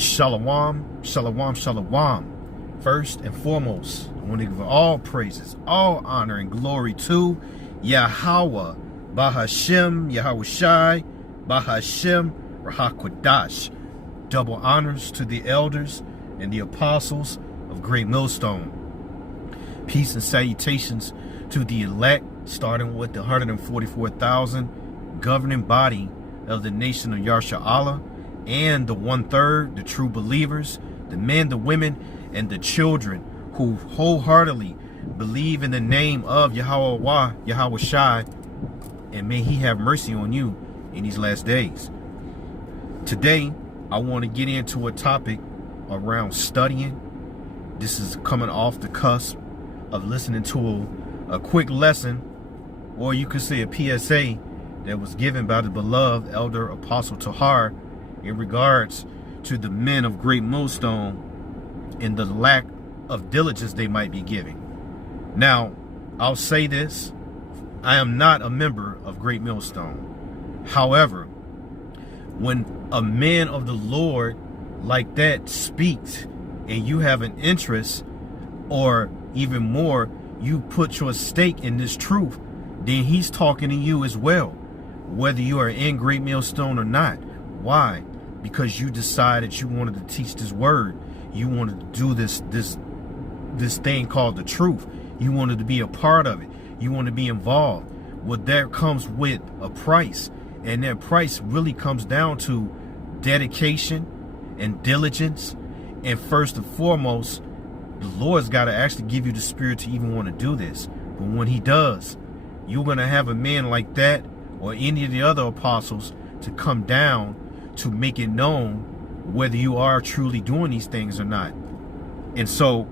Shalom, shalom, shalom. First and foremost, I want to give all praises, all honor and glory to Yahweh, Bahashem, Yahawashi, Bahashem, Rahakwadash. Double honors to the elders and the apostles of Great Millstone. Peace and salutations to the elect, starting with the 144,000 governing body of the nation of Yarsha Allah, and the 1/3, the true believers, the men, the women, and the children who wholeheartedly believe in the name of Yahweh, Yahawashi, and may he have mercy on you in these last days. Today, I want to get into a topic around studying. This is coming off the cusp of listening to a quick lesson, or you could say a PSA, that was given by the beloved elder Apostle Tahar in regards to the men of Great Millstone and the lack of diligence they might be giving. Now, I'll say this, I am not a member of Great Millstone. However, when a man of the Lord like that speaks and you have an interest, or even more, you put your stake in this truth, then he's talking to you as well, whether you are in Great Millstone or not. Why? Because you decided you wanted to teach this word. You wanted to do this thing called the truth. You wanted to be a part of it. You want to be involved. Well, that comes with a price, and that price really comes down to dedication and diligence. And first and foremost, the Lord's got to actually give you the spirit to even want to do this. But when he does, you're going to have a man like that or any of the other apostles to come down to make it known whether you are truly doing these things or not. And so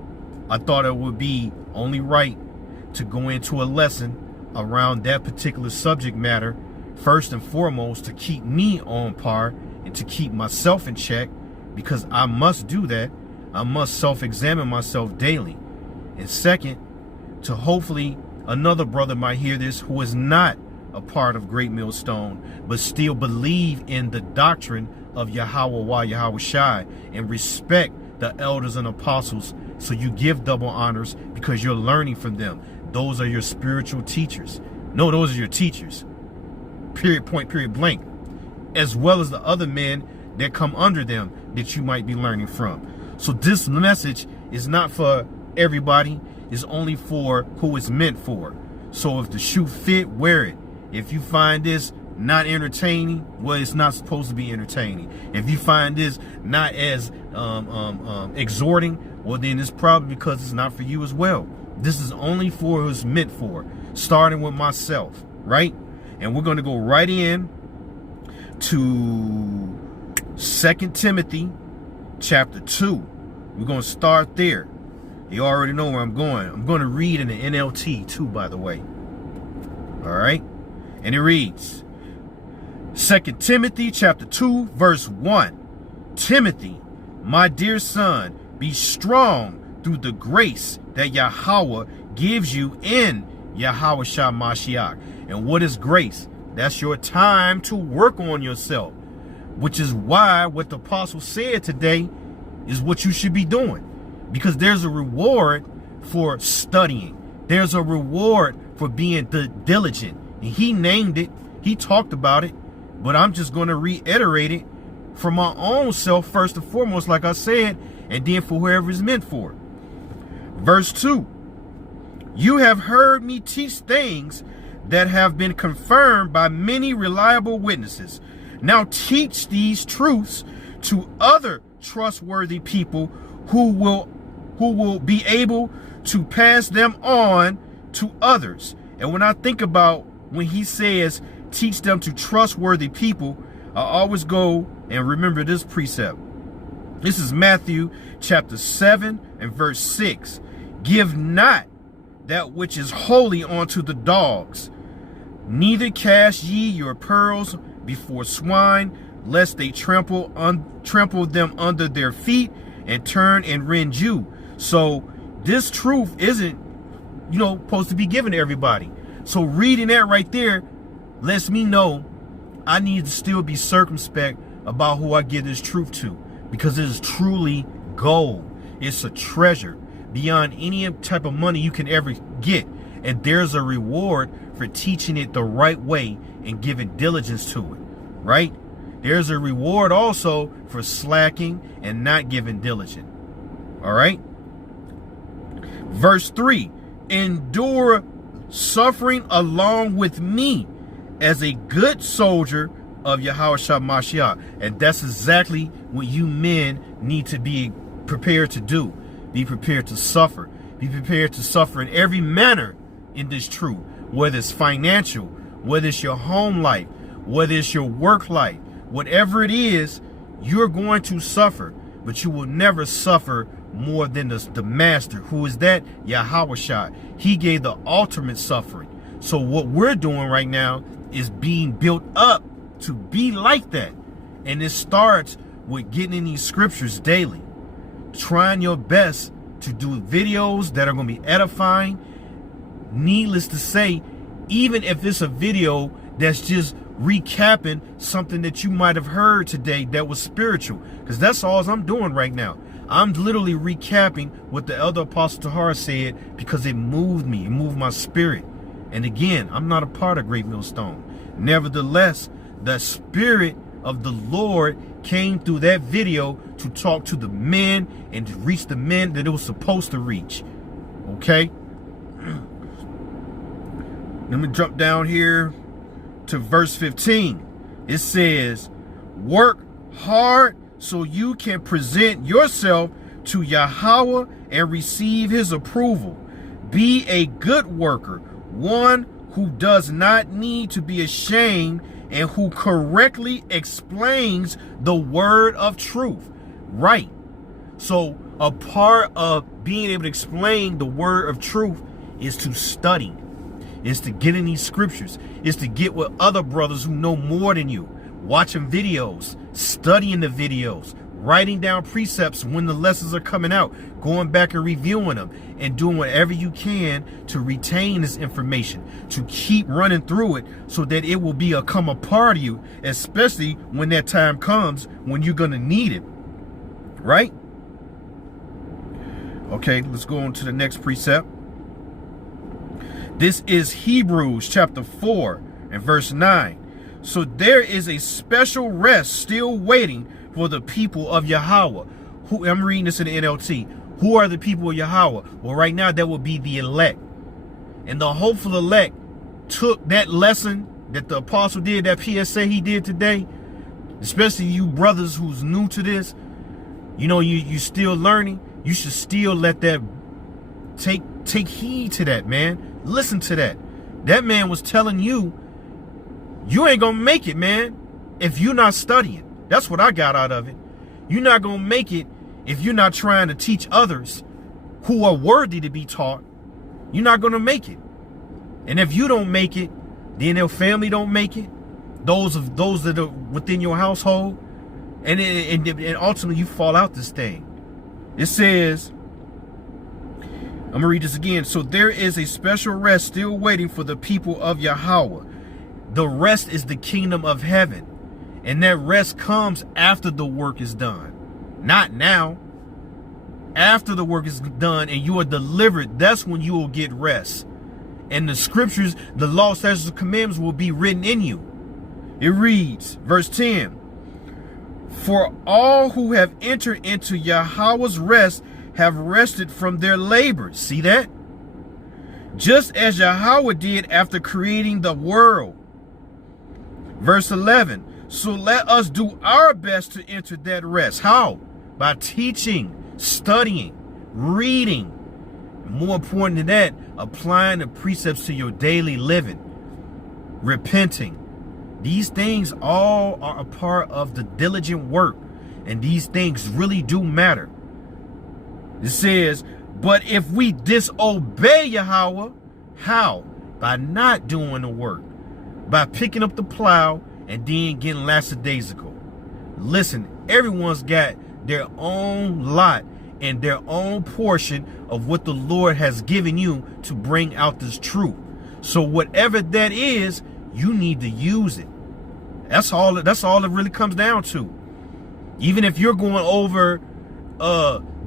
I thought it would be only right to go into a lesson around that particular subject matter, first and foremost, to keep me on par and to keep myself in check, because I must do that. I must self-examine myself daily. And second, to hopefully another brother might hear this who is not a part of Great Millstone, but still believe in the doctrine of Yahweh, Yahawashi, and respect the elders and apostles. So you give double honors because you're learning from them. Those are your spiritual teachers. No, those are your teachers. Period, point, period, blank. As well as the other men that come under them that you might be learning from. So this message is not for everybody. It's only for who it's meant for. So if the shoe fit, wear it. If you find this not entertaining, well, it's not supposed to be entertaining. If you find this not as exhorting, well, then it's probably because it's not for you as well. This is only for who it's meant for, starting with myself, right? And we're going to go right in to 2 Timothy chapter 2. We're going to start there. You already know where I'm going. I'm going to read in the NLT too, by the way. All right? And it reads, 2 Timothy chapter 2, verse 1. Timothy, my dear son, be strong through the grace that Yahweh gives you in Yahawashi Mashiach. And what is grace? That's your time to work on yourself, which is why what the apostle said today is what you should be doing. Because there's a reward for studying. There's a reward for being diligent. And he named it. He talked about it. But I'm just going to reiterate it for my own self first and foremost, like I said, and then for whoever it's meant for. Verse 2. You have heard me teach things that have been confirmed by many reliable witnesses. Now teach these truths to other trustworthy people who will be able to pass them on to others. And when I think about when he says teach them to trustworthy people, I always go and remember this precept. This is Matthew chapter 7 and verse 6. Give not that which is holy unto the dogs, neither cast ye your pearls before swine, lest they trample them under their feet and turn and rend you. So this truth isn't, supposed to be given to everybody. So reading that right there lets me know I need to still be circumspect about who I give this truth to. because it is truly gold. It's a treasure beyond any type of money you can ever get. And there's a reward for teaching it the right way and giving diligence to it, right? There's a reward also for slacking and not giving diligence. All right. Verse 3, endure suffering along with me as a good soldier of Yahushua Mashiach. And that's exactly what you men need to be prepared to do. Be prepared to suffer. Be prepared to suffer in every manner in this truth, whether it's financial, whether it's your home life, whether it's your work life, whatever it is, you're going to suffer, but you will never suffer more than the master. Who is that? Yahushua. He gave the ultimate suffering. So what we're doing right now is being built up to be like that. And it starts with getting in these scriptures daily, trying your best to do videos that are going to be edifying. Needless to say, even if it's a video that's just recapping something that you might have heard today that was spiritual, because that's all I'm doing right now. I'm literally recapping what the elder apostle Tahar said because it moved me, it moved my spirit. And again, I'm not a part of Great Millstone. Nevertheless, the spirit of the Lord came through that video to talk to the men and to reach the men that it was supposed to reach. Okay? Let me jump down here to verse 15. It says, work hard so you can present yourself to Yahweh and receive his approval. Be a good worker, one who does not need to be ashamed and who correctly explains the word of truth. Right. So a part of being able to explain the word of truth is to study. Is to get in these scriptures. Is to get with other brothers who know more than you. Watching videos, studying the videos, writing down precepts when the lessons are coming out, going back and reviewing them, and doing whatever you can to retain this information, to keep running through it so that it will become a part of you, especially when that time comes when you're going to need it. Right? Okay, let's go on to the next precept. This is Hebrews chapter 4 and verse 9. So there is a special rest still waiting for the people of Yahweh. I'm reading this in the NLT. Who are the people of Yahweh? Well, right now that would be the elect. And the hopeful elect took that lesson that the apostle did, that PSA he did today, especially you brothers who's new to this. You know, you still learning. You should still let that take heed to that, man. Listen to that. That man was telling you, you ain't gonna make it, man, if you're not studying. That's what I got out of it. You're not gonna make it if you're not trying to teach others who are worthy to be taught. You're not gonna make it. And if you don't make it, then their family don't make it. Those that are within your household, and ultimately you fall out this thing. It says, I'm going to read this again. So there is a special rest still waiting for the people of Yahweh. The rest is the kingdom of heaven. And that rest comes after the work is done. Not now. After the work is done and you are delivered, that's when you will get rest. And the scriptures, the law, statutes, and commandments will be written in you. It reads, verse 10. For all who have entered into Yahweh's rest have rested from their labors. See that? Just as Yahweh did after creating the world. Verse 11. So let us do our best to enter that rest. How? By teaching, studying, reading. More important than that, applying the precepts to your daily living. Repenting. These things all are a part of the diligent work. And these things really do matter. It says, but if we disobey Yahweh, how? By not doing the work. By picking up the plow and then getting lackadaisical. Listen, everyone's got their own lot and their own portion of what the Lord has given you to bring out this truth. So whatever that is, you need to use it. That's all it really comes down to. Even if you're going over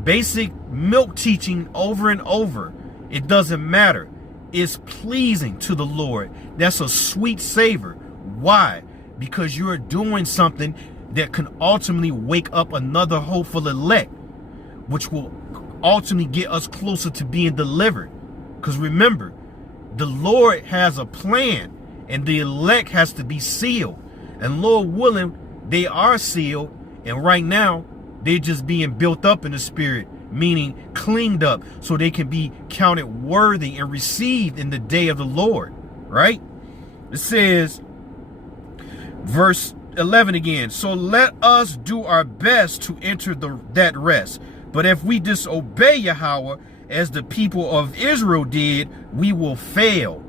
basic milk teaching over and over, it doesn't matter. It's pleasing to the Lord. That's a sweet savor. Why? Because you're doing something that can ultimately wake up another hopeful elect, which will ultimately get us closer to being delivered. Because remember, the Lord has a plan, and the elect has to be sealed. And Lord willing, they are sealed, and right now they're just being built up in the spirit, meaning cleaned up, so they can be counted worthy and received in the day of the Lord. Right? It says, verse 11 again, so let us do our best to enter that rest. But if we disobey Yahweh as the people of Israel did, we will fail.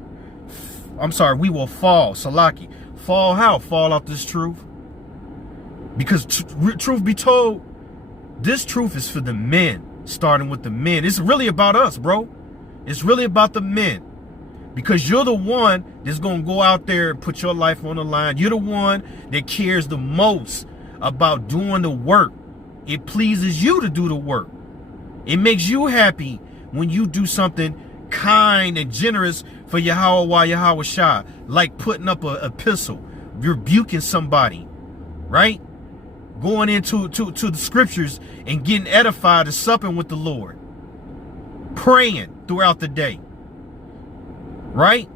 We will fall. Salaki. Fall how? Fall out this truth. Because truth be told, this truth is for the men, starting with the men. It's really about us, bro. It's really about the men. Because you're the one that's going to go out there and put your life on the line. You're the one that cares the most about doing the work. It pleases you to do the work. It makes you happy when you do something kind and generous for Yahweh Yahweh Shah, like putting up an epistle, rebuking somebody, right? Going into to the scriptures and getting edified and supping with the Lord. Praying throughout the day. Right?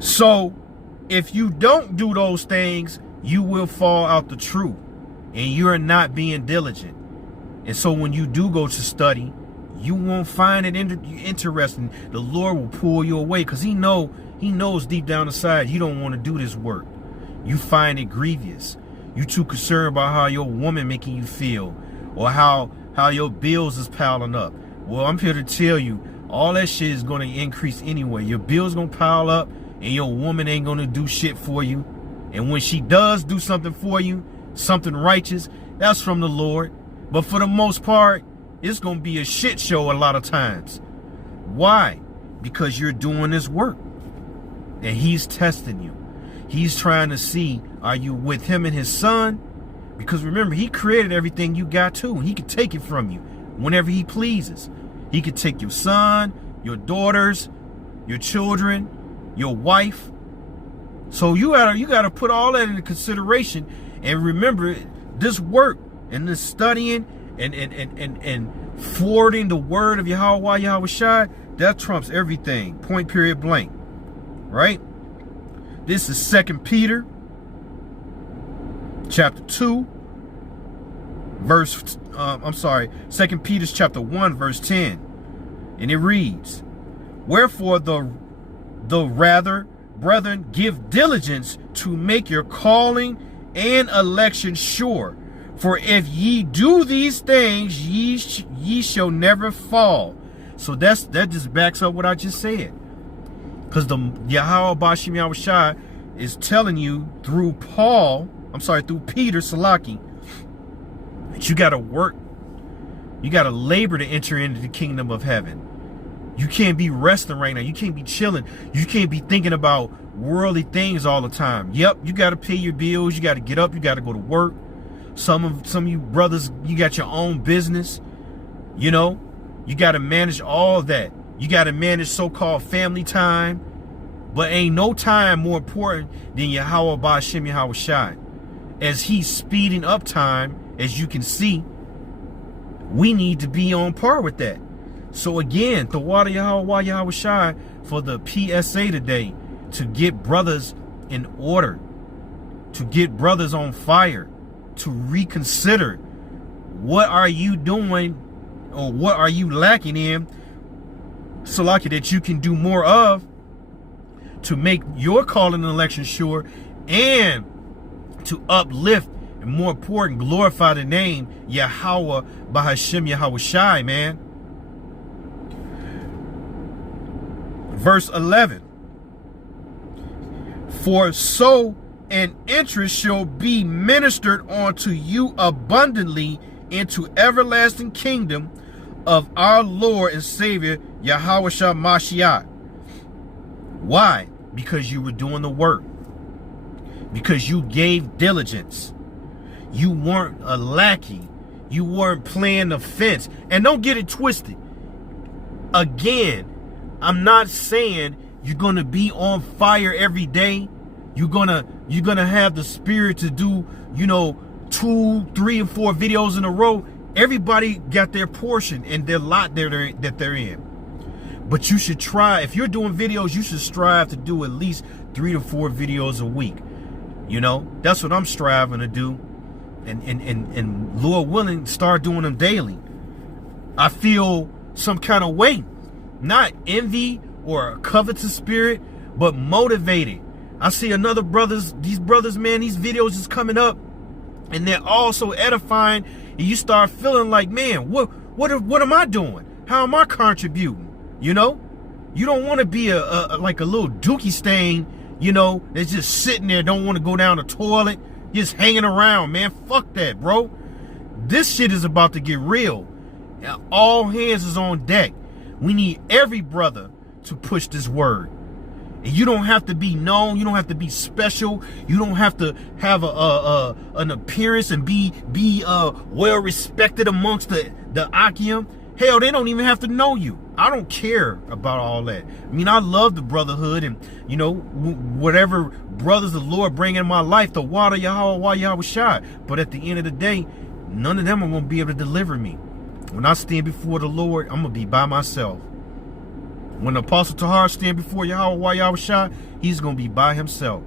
So, if you don't do those things, you will fall out the truth. And you're not being diligent. And so when you do go to study, you won't find it interesting. The Lord will pull you away because He knows deep down inside you don't want to do this work. You find it grievous. You too concerned about how your woman making you feel, or how your bills is piling up. Well, I'm here to tell you, all that shit is going to increase anyway. Your bills going to pile up, and your woman ain't going to do shit for you. And when she does do something for you, something righteous, that's from the Lord. But for the most part, it's going to be a shit show a lot of times. Why? Because you're doing this work. And He's testing you. He's trying to see, are you with Him and His Son? Because remember, He created everything you got too. And He can take it from you whenever He pleases. He could take your son, your daughters, your children, your wife. So you gotta put all that into consideration. And remember, this work and this studying and forwarding the word of Yahweh Yahweh Shai, that trumps everything. Point, period, blank. Right? This is 2 Peter chapter 2 verse 2 Peter chapter 1 verse 10. And it reads, wherefore the rather, brethren, give diligence to make your calling and election sure. For if ye do these things, ye shall never fall. So that just backs up what I just said. Because the Yahweh Bashim Yahweh Shai is telling you through Peter Salaki, that you got to work. You got to labor to enter into the kingdom of heaven. You can't be resting right now. You can't be chilling. You can't be thinking about worldly things all the time. Yep, you got to pay your bills. You got to get up. You got to go to work. Some of you brothers, you got your own business. You know, you got to manage all that. You got to manage so-called family time. But ain't no time more important than Yahweh Ba'Shem Yahweh Shai. As He's speeding up time, as you can see, we need to be on par with that. So again, the water Yahweh Yahweh Shai for the PSA today, to get brothers in order, to get brothers on fire, to reconsider what are you doing or what are you lacking in, Salaki, that you can do more of to make your calling and election sure, and to uplift and, more important, glorify the name Yahweh Bahashem Yahweh Shai, man. Verse 11. For so an interest shall be ministered unto you abundantly into everlasting kingdom of our Lord and Savior Yahweh Shah Mashiach. Why? Because you were doing the work. Because you gave diligence. You weren't a lackey. You weren't playing the fence. And don't get it twisted. Again, I'm not saying you're gonna be on fire every day. You're gonna have the spirit to do, 2, 3, and 4 videos in a row. Everybody got their portion and their lot that they're in. But you should try, if you're doing videos, you should strive to do at least 3 to 4 videos a week. That's what I'm striving to do. And Lord willing, start doing them daily. I feel some kind of way, not envy or a covetous spirit, but motivated. I see these brothers, man, these videos is coming up and they're all so edifying. And you start feeling like, man, what am I doing? How am I contributing? You don't want to be like a little dookie stain, that's just sitting there, don't want to go down the toilet, just hanging around, man. Fuck that, bro. This shit is about to get real. All hands is on deck. We need every brother to push this word. And you don't have to be known. You don't have to be special. You don't have to have an appearance and be well respected amongst the Akim. Hell, they don't even have to know you. I don't care about all that. I mean, I love the brotherhood and, whatever brothers the Lord bring in my life, the water Yahweh Shai. But at the end of the day, none of them are going to be able to deliver me. When I stand before the Lord, I'm going to be by myself. When the Apostle Tahar stand before Yahweh Shai, he's going to be by himself.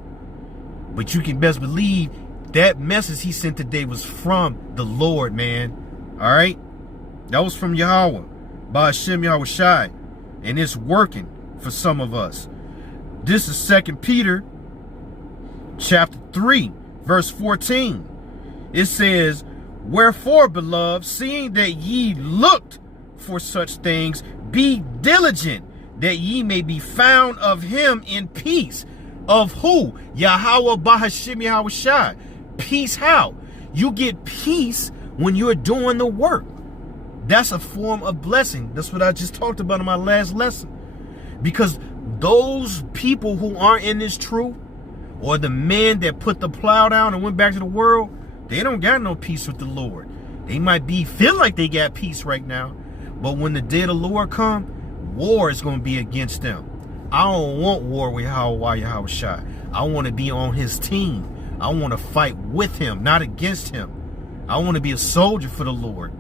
But you can best believe that message he sent today was from the Lord, man. All right? That was from Yahweh, by Hashem Yahweh Shai. And it's working for some of us. This is 2 Peter chapter 3, verse 14. It says, wherefore, beloved, seeing that ye looked for such things, be diligent, that ye may be found of him in peace. Of who? Yahweh Bahashim Yahweh Shai. Peace how? You get peace when you're doing the work. That's a form of blessing. That's what I just talked about in my last lesson. Because those people who aren't in this truth, or the men that put the plow down and went back to the world, they don't got no peace with the Lord. They might feel like they got peace right now, but when the day of the Lord come, war is going to be against them. I don't want war with Yahweh Shai. I want to be on his team. I want to fight with him, not against him. I want to be a soldier for the Lord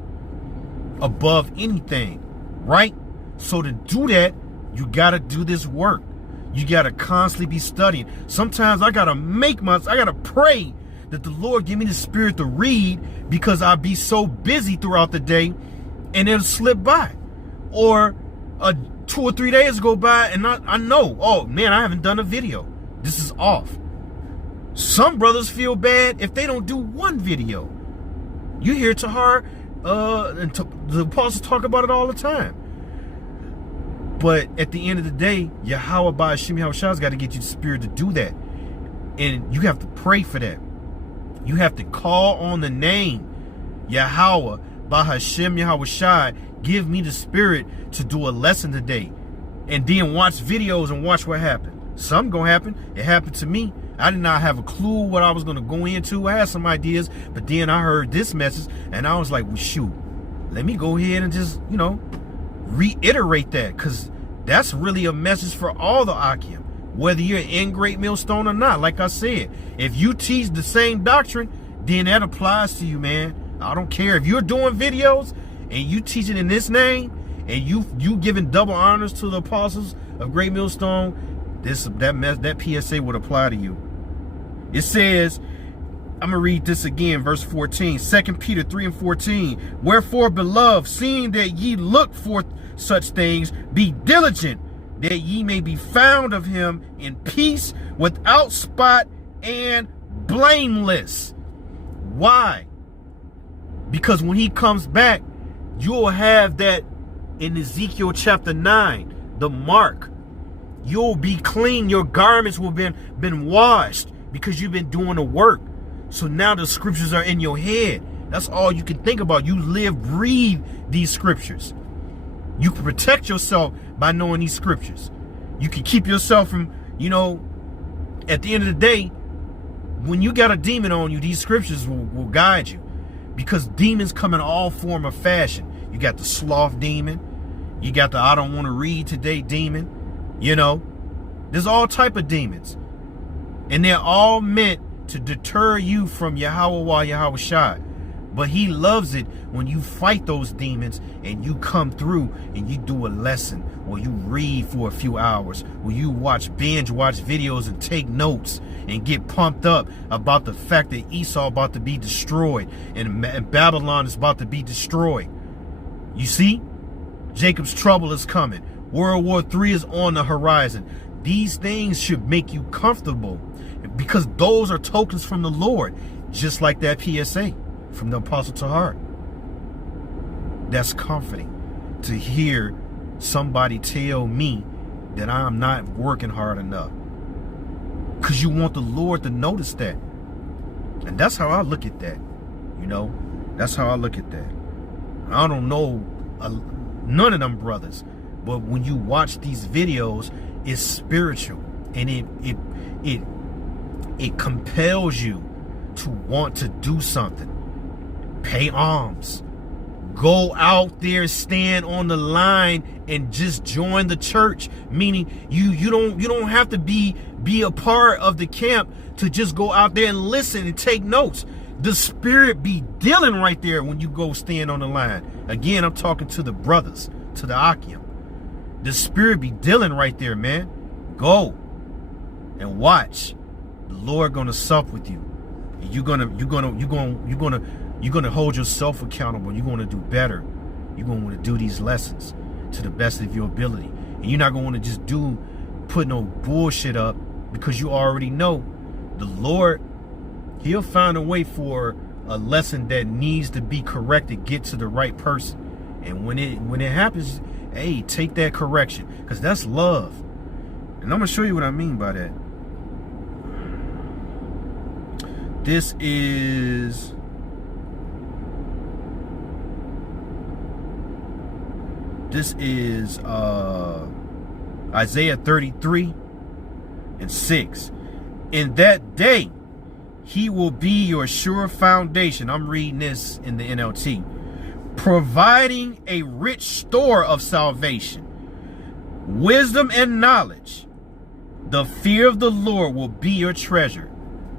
above anything, right? So to do that, you got to do this work. You got to constantly be studying. Sometimes I got to pray that the Lord give me the spirit to read, because I'll be so busy throughout the day and it'll slip by. Or 2 or 3 days go by and I know, oh man, I haven't done a video. This is off. Some brothers feel bad if they don't do one video. You hear Tahar and the apostles talk about it all the time. But at the end of the day, Yahweh by Hashem Yahweh Shai's got to get you the spirit to do that. And you have to pray for that. You have to call on the name Yahweh by Hashem Yahweh Shai. Give me the spirit to do a lesson today. And then watch videos and watch what happened. Something gonna happen. It happened to me. I did not have a clue what I was gonna go into. I had some ideas, but then I heard this message and I was like, well, shoot, let me go ahead and just, reiterate that, because that's really a message for all the Akim, whether you're in Great Millstone or not. Like I said, if you teach the same doctrine, then that applies to you, man. I don't care if you're doing videos and you teaching in this name and you giving double honors to the apostles of Great Millstone, that PSA would apply to you. It says, I'm going to read this again, verse 14, 2 Peter 3 and 14. Wherefore, beloved, seeing that ye look for such things, be diligent, that ye may be found of him in peace, without spot and blameless. Why? Because when he comes back, you'll have that in Ezekiel chapter 9, the mark. You'll be clean. Your garments will have been washed because you've been doing the work. So now the scriptures are in your head. That's all you can think about. You live, breathe these scriptures. You can protect yourself by knowing these scriptures. You can keep yourself from, at the end of the day, when you got a demon on you, these scriptures will guide you, because demons come in all form of fashion. You got the sloth demon. You got the I don't want to read today demon. You know, there's all type of demons, and they're all meant to deter you from Yahweh Shai. But he loves it when you fight those demons and you come through and you do a lesson, or you read for a few hours, or you binge watch videos and take notes and get pumped up about the fact that Esau about to be destroyed and Babylon is about to be destroyed. You see, Jacob's trouble is coming. World War III is on the horizon. These things should make you comfortable, because those are tokens from the Lord, just like that PSA from the Apostle Tahar. That's comforting to hear somebody tell me that I'm not working hard enough, because you want the Lord to notice that. And that's how I look at that. You know, that's how I look at that. I don't know none of them brothers, but when you watch these videos, it's spiritual, and it compels you to want to do something. Pay alms. Go out there, stand on the line, and just join the church. Meaning you don't have to be a part of the camp to just go out there and listen and take notes. The Spirit be dealing right there when you go stand on the line. Again, I'm talking to the brothers, to the Akim. The Spirit be dealing right there, man. Go and watch. The Lord gonna sup with you. And you're gonna hold yourself accountable. You're gonna do better. You're gonna want to do these lessons to the best of your ability. And you're not gonna want to just put no bullshit up, because you already know the Lord, he'll find a way for a lesson that needs to be corrected, get to the right person. And when it happens, hey, take that correction, because that's love. And I'm gonna show you what I mean by that. This is Isaiah 33:6. In that day, he will be your sure foundation. I'm reading this in the NLT. Providing a rich store of salvation, wisdom and knowledge. The fear of the Lord will be your treasure.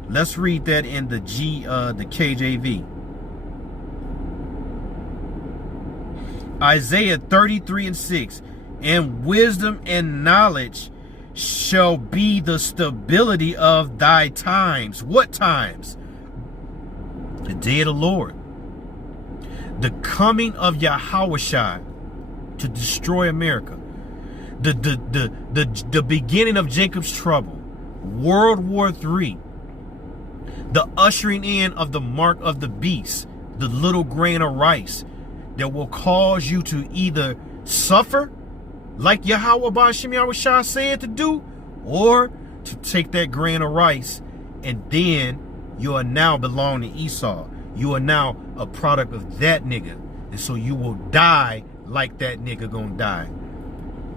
Let's read that in the KJV. Isaiah 33:6. And wisdom and knowledge shall be the stability of thy times. What times? The day of the Lord. The coming of Yahushua to destroy America. The beginning of Jacob's trouble. World War III. The ushering in of the mark of the beast, the little grain of rice that will cause you to either suffer like Yahweh Ba'Shem Yahushua said to do, or to take that grain of rice, and then you are now belong to Esau. You are now a product of that nigga, and so you will die like that nigga gonna die.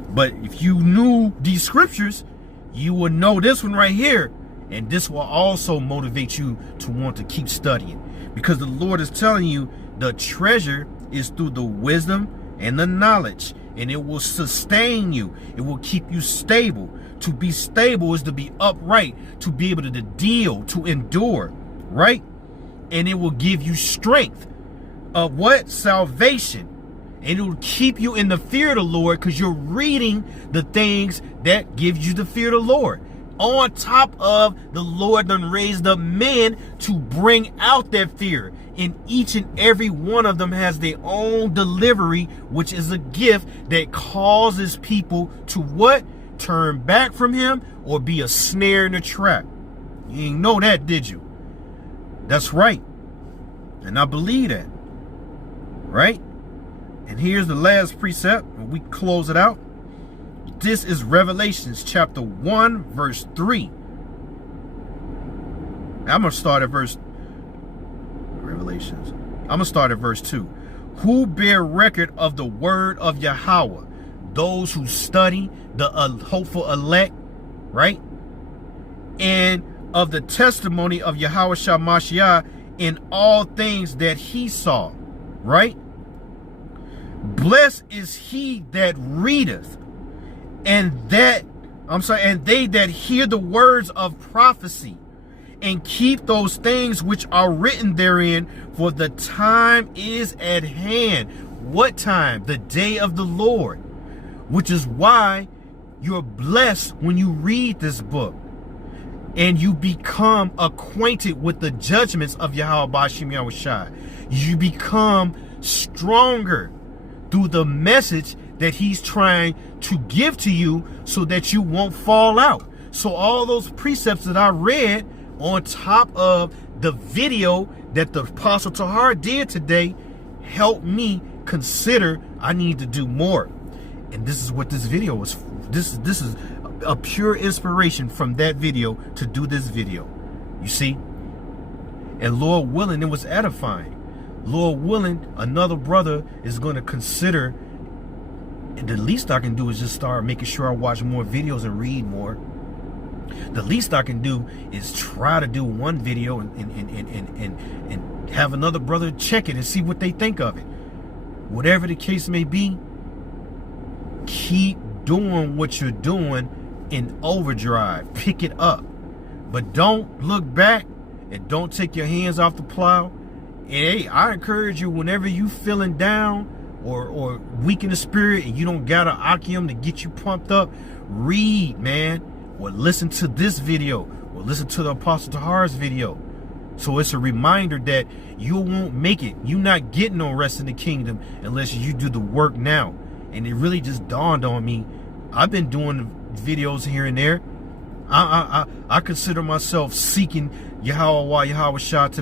But if you knew these scriptures, you would know this one right here, and this will also motivate you to want to keep studying, because the Lord is telling you the treasure is through the wisdom and the knowledge, and it will sustain you. It will keep you stable. To be stable is to be upright, to be able to deal, to endure, right? And it will give you strength of what? Salvation. And it will keep you in the fear of the Lord, because you're reading the things that gives you the fear of the Lord. On top of the Lord done raised up men to bring out that fear. And each and every one of them has their own delivery, which is a gift that causes people to what? Turn back from him, or be a snare in a trap. You didn't know that, did you? That's right. And I believe that. Right? And here's the last precept, and we close it out. This is Revelations chapter 1, verse 3. I'm going to start at verse 2. Who bear record of the word of Yahweh, those who study, the hopeful elect, right? And of the testimony of Yahweh Shah Mashiach in all things that he saw. Right? Blessed is he that readeth, and they that hear the words of prophecy, and keep those things which are written therein, for the time is at hand. What time? The day of the Lord. Which is why you're blessed when you read this book and you become acquainted with the judgments of Yahweh Bashim Yahushai. You become stronger through the message that he's trying to give to you so that you won't fall out. So all those precepts that I read on top of the video that the Apostle Tahar did today helped me consider I need to do more. And this is what this video was. This is a pure inspiration from that video to do this video. You see? And Lord willing, it was edifying. Lord willing, another brother is going to consider, and the least I can do is just start making sure I watch more videos and read more. The least I can do is try to do one video and have another brother check it and see what they think of it. Whatever the case may be, keep doing what you're doing in overdrive. Pick it up. But don't look back and don't take your hands off the plow. And hey, I encourage you, whenever you feeling down or weak in the spirit and you don't got an Akim to get you pumped up, read, man, or listen to this video, or listen to the Apostle Tahar's video. So it's a reminder that you won't make it. You're not getting no rest in the kingdom unless you do the work now. And it really just dawned on me. I've been doing videos here and there. I consider myself seeking Yahweh Shah to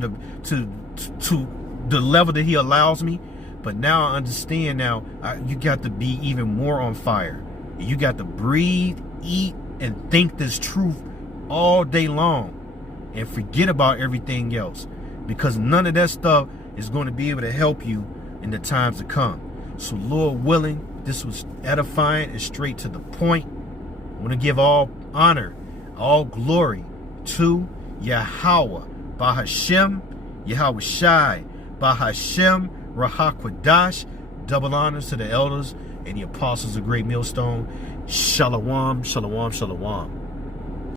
the level that he allows me. But now I understand now, you got to be even more on fire. You got to breathe, eat, and think this truth all day long. And forget about everything else. Because none of that stuff is going to be able to help you in the times to come. So Lord willing, this was edifying and straight to the point. I want to give all honor, all glory to Yahweh, Bahashem, Yahweh Shai, Bahashem, Rahakwadash. Double honors to the elders and the apostles of Great Millstone. Shalom, shalom, shalom.